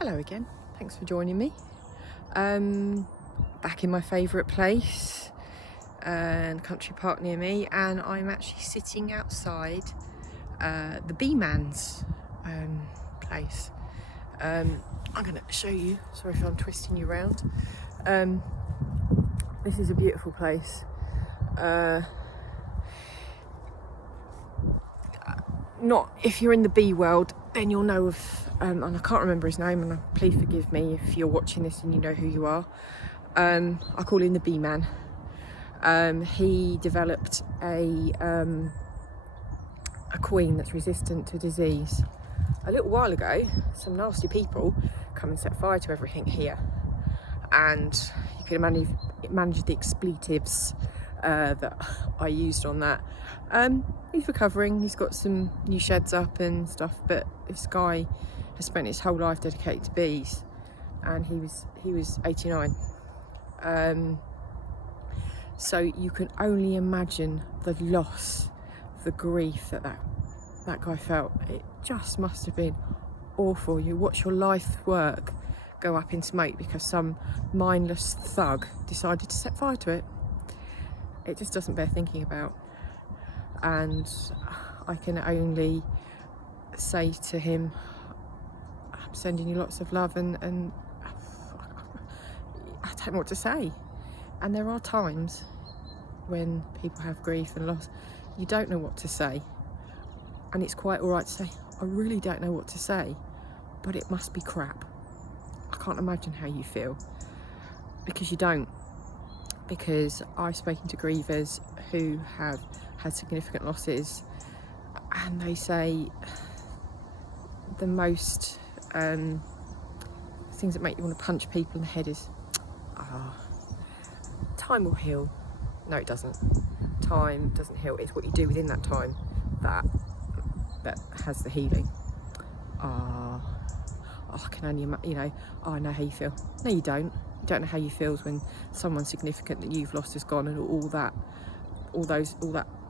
Hello again, thanks for joining me. Back in my favourite place, country park near me, and I'm actually sitting outside the Bee-Man's place. I'm going to show you, sorry if I'm twisting you around. This is a beautiful place. Not if you're in the bee world, then you'll know of, and I can't remember his name, and please forgive me if you're watching this and you know who you are. I call him the Bee-Man. He developed a queen that's resistant to disease. A little while ago, some nasty people come and set fire to everything here, and you can imagine the expletives that I used on that. He's recovering, he's got some new sheds up and stuff, but this guy has spent his whole life dedicated to bees, and he was 89. So you can only imagine the loss, the grief that guy felt. It just must have been awful. You watch your life work go up in smoke because some mindless thug decided to set fire to it. It just doesn't bear thinking about. And I can only say to him, I'm sending you lots of love, and I don't know what to say. And there are times when people have grief and loss, you don't know what to say. And it's quite all right to say, I really don't know what to say, but it must be crap. I can't imagine how you feel, because you don't. Because I've spoken to grievers who have had significant losses, and they say the most things that make you want to punch people in the head is, time will heal. No, it doesn't. Time doesn't heal. It's what you do within that time that has the healing. I can only imagine, I know how you feel. No, you don't. You don't know how you feel when someone significant that you've lost has gone, and all that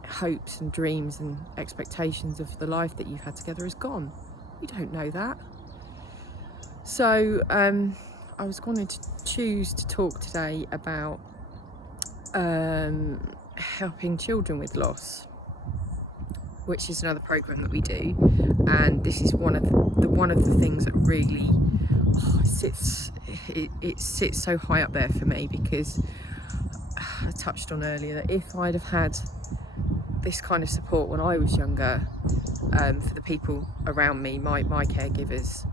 hopes and dreams and expectations of the life that you've had together is gone. You don't know that. So I was going to choose to talk today about helping children with loss, which is another program that we do, and this is one of the things that really sits so high up there for me, because I touched on earlier that if I'd have had this kind of support when I was younger, for the people around me, my caregivers,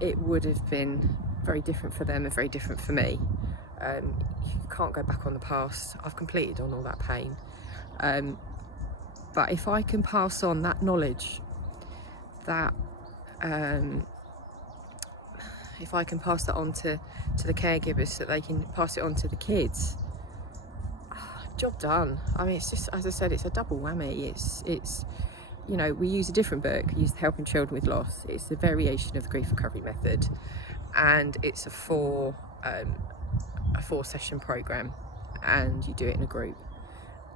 it would have been very different for them and very different for me. You can't go back on the past. I've completed on all that pain. But if I can pass on that knowledge, that if I can pass that on to the caregivers so that they can pass it on to the kids, job done. I mean, it's just, as I said, it's a double whammy. It's we use a different book. We use Helping Children with Loss. It's a variation of the grief recovery method, and it's a four session program, and you do it in a group,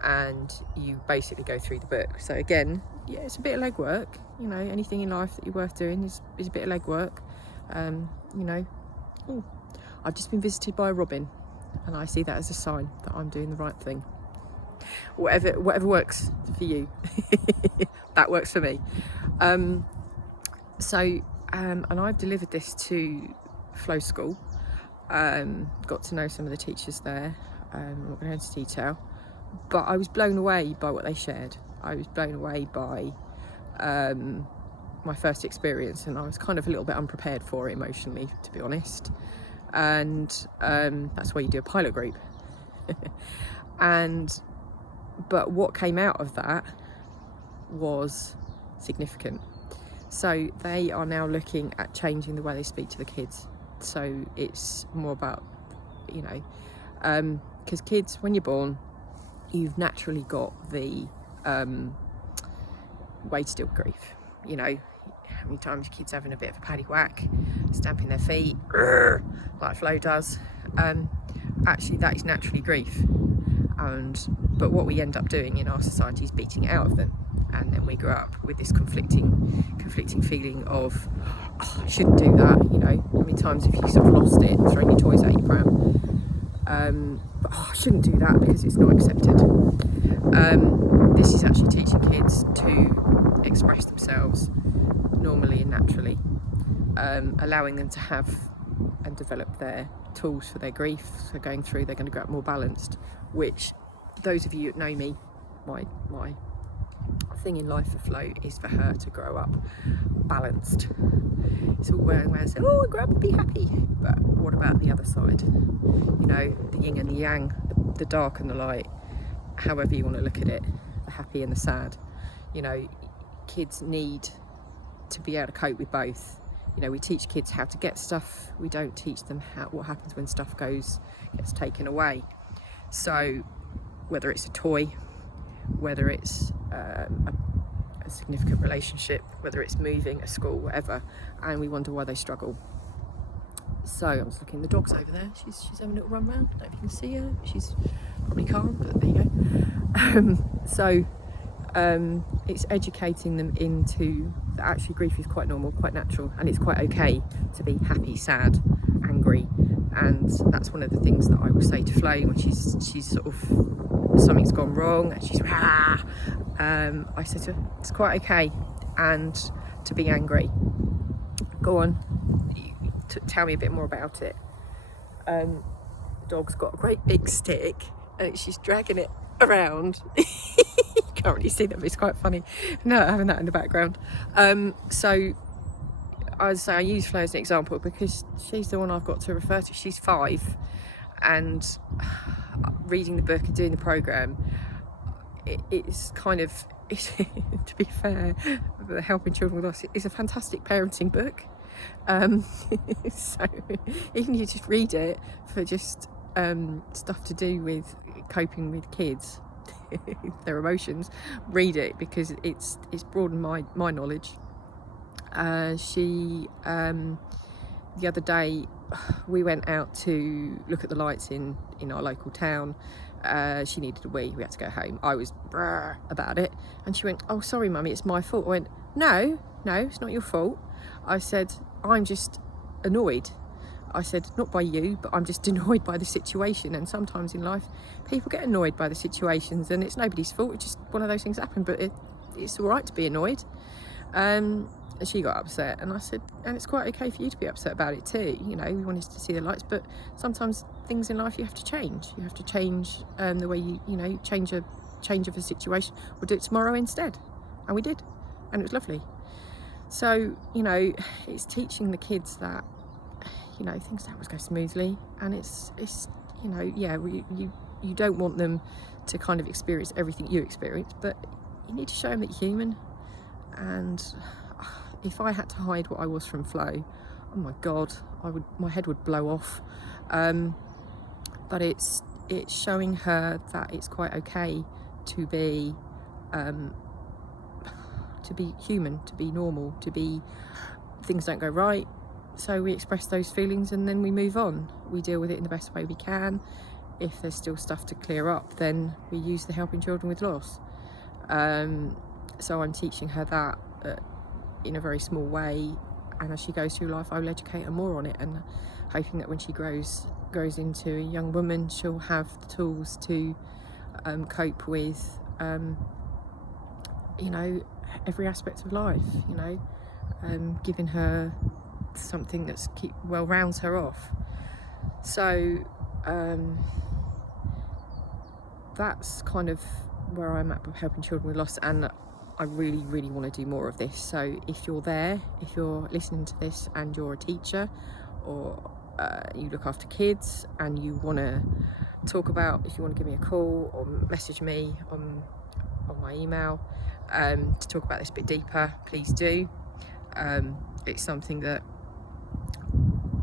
and you basically go through the book. So again, yeah, it's a bit of legwork. Anything in life that you're worth doing is a bit of legwork. I've just been visited by a robin, and I see that as a sign that I'm doing the right thing. Whatever works for you, that works for me. And I've delivered this to Flow School. Got to know some of the teachers there. I'm not going to go into detail, but I was blown away by what they shared. I was blown away by my first experience, and I was kind of a little bit unprepared for it emotionally, to be honest. And that's why you do a pilot group. But what came out of that was significant. So they are now looking at changing the way they speak to the kids. So it's more about, because kids, when you're born, you've naturally got the way to deal with grief. How many times your kids having a bit of a paddy whack, stamping their feet, like Flo does. Actually, that is naturally grief. But what we end up doing in our society is beating it out of them, and then we grow up with this conflicting feeling of, oh, I shouldn't do that, you know, how many times have you sort of lost it, throwing your toys out your pram? But oh, I shouldn't do that because it's not accepted. This is actually teaching kids to express themselves normally and naturally, allowing them to have and develop their tools for their grief. So going through, they're going to grow up more balanced, which those of you that know me, my thing in life for Flo is for her to grow up balanced. It's all well and say, oh, grow up and be happy, but what about the other side? You know, the yin and the yang, the dark and the light, however you want to look at it, the happy and the sad. You know, kids need to be able to cope with both. You know, we teach kids how to get stuff, we don't teach them what happens when stuff gets taken away. So whether it's a toy, whether it's a significant relationship, whether it's moving, a school, whatever, and we wonder why they struggle. So I'm just looking, the dog's over there, she's having a little run round. I don't know if you can see her, she's probably calm, but there you go. It's educating them into that actually grief is quite normal, quite natural, and it's quite okay to be happy, sad, angry. And that's one of the things that I will say to Flo when she's sort of, something's gone wrong and she's I said to her, it's quite okay and to be angry. Go on, tell me a bit more about it. The dog's got a great big stick and she's dragging it around. You can't really see that, but it's quite funny. No, having that in the background. So I use Flo as an example because she's the one I've got to refer to. She's 5, and reading the book and doing the programme, it's kind of, to be fair, Helping Children with Loss is a fantastic parenting book. So even you just read it for just stuff to do with coping with kids, their emotions, read it because it's broadened my knowledge. The other day we went out to look at the lights in our local town. She needed a wee, we had to go home. I was about it and she went, oh sorry mummy, it's my fault. I went, no, it's not your fault. I said, I'm just annoyed. I said, not by you, but I'm just annoyed by the situation. And sometimes in life people get annoyed by the situations and it's nobody's fault, it's just one of those things happen, but it's all right to be annoyed. And she got upset and I said, and it's quite okay for you to be upset about it too, you know, we wanted to see the lights, but sometimes things in life you have to change the way you know, change of a situation. We'll do it tomorrow instead, and we did, and it was lovely. So, you know, it's teaching the kids that, you know, things don't always go smoothly, and it's you know, yeah, you don't want them to kind of experience everything you experience, but you need to show them that you're human. And if I had to hide what I was from Flo, oh my god, my head would blow off. But it's showing her that it's quite okay to be human, to be normal, things don't go right, so we express those feelings and then we move on. We deal with it in the best way we can. If there's still stuff to clear up, then we use the Helping Children with Loss. So I'm teaching her that in a very small way, and as she goes through life I will educate her more on it, and hoping that when she grows into a young woman she'll have the tools to cope with you know, every aspect of life, you know, giving her something that's rounds her off. So that's kind of where I'm at with Helping Children with Loss, and I really, really want to do more of this. So if you're there, if you're listening to this and you're a teacher, or you look after kids and you want to talk about, if you want to give me a call or message me on my email to talk about this a bit deeper, please do. It's something that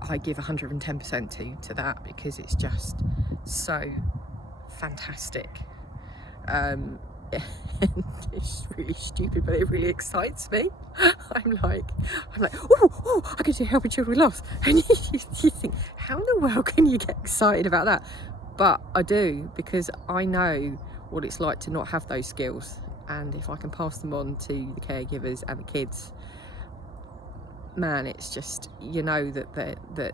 I give 110% to that, because it's just so fantastic. It's really stupid, but it really excites me. I'm like, oh, I can do Helping Children with Loss, and you think, how in the world can you get excited about that? But I do, because I know what it's like to not have those skills, and if I can pass them on to the caregivers and the kids, man, it's just, you know, that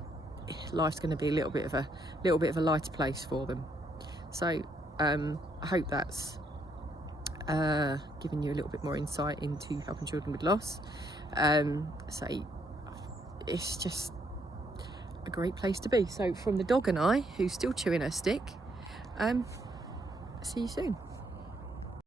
life's going to be a little bit of a lighter place for them. So I hope that's giving you a little bit more insight into helping children with loss. So it's just a great place to be. So from the dog and I, who's still chewing her stick, see you soon.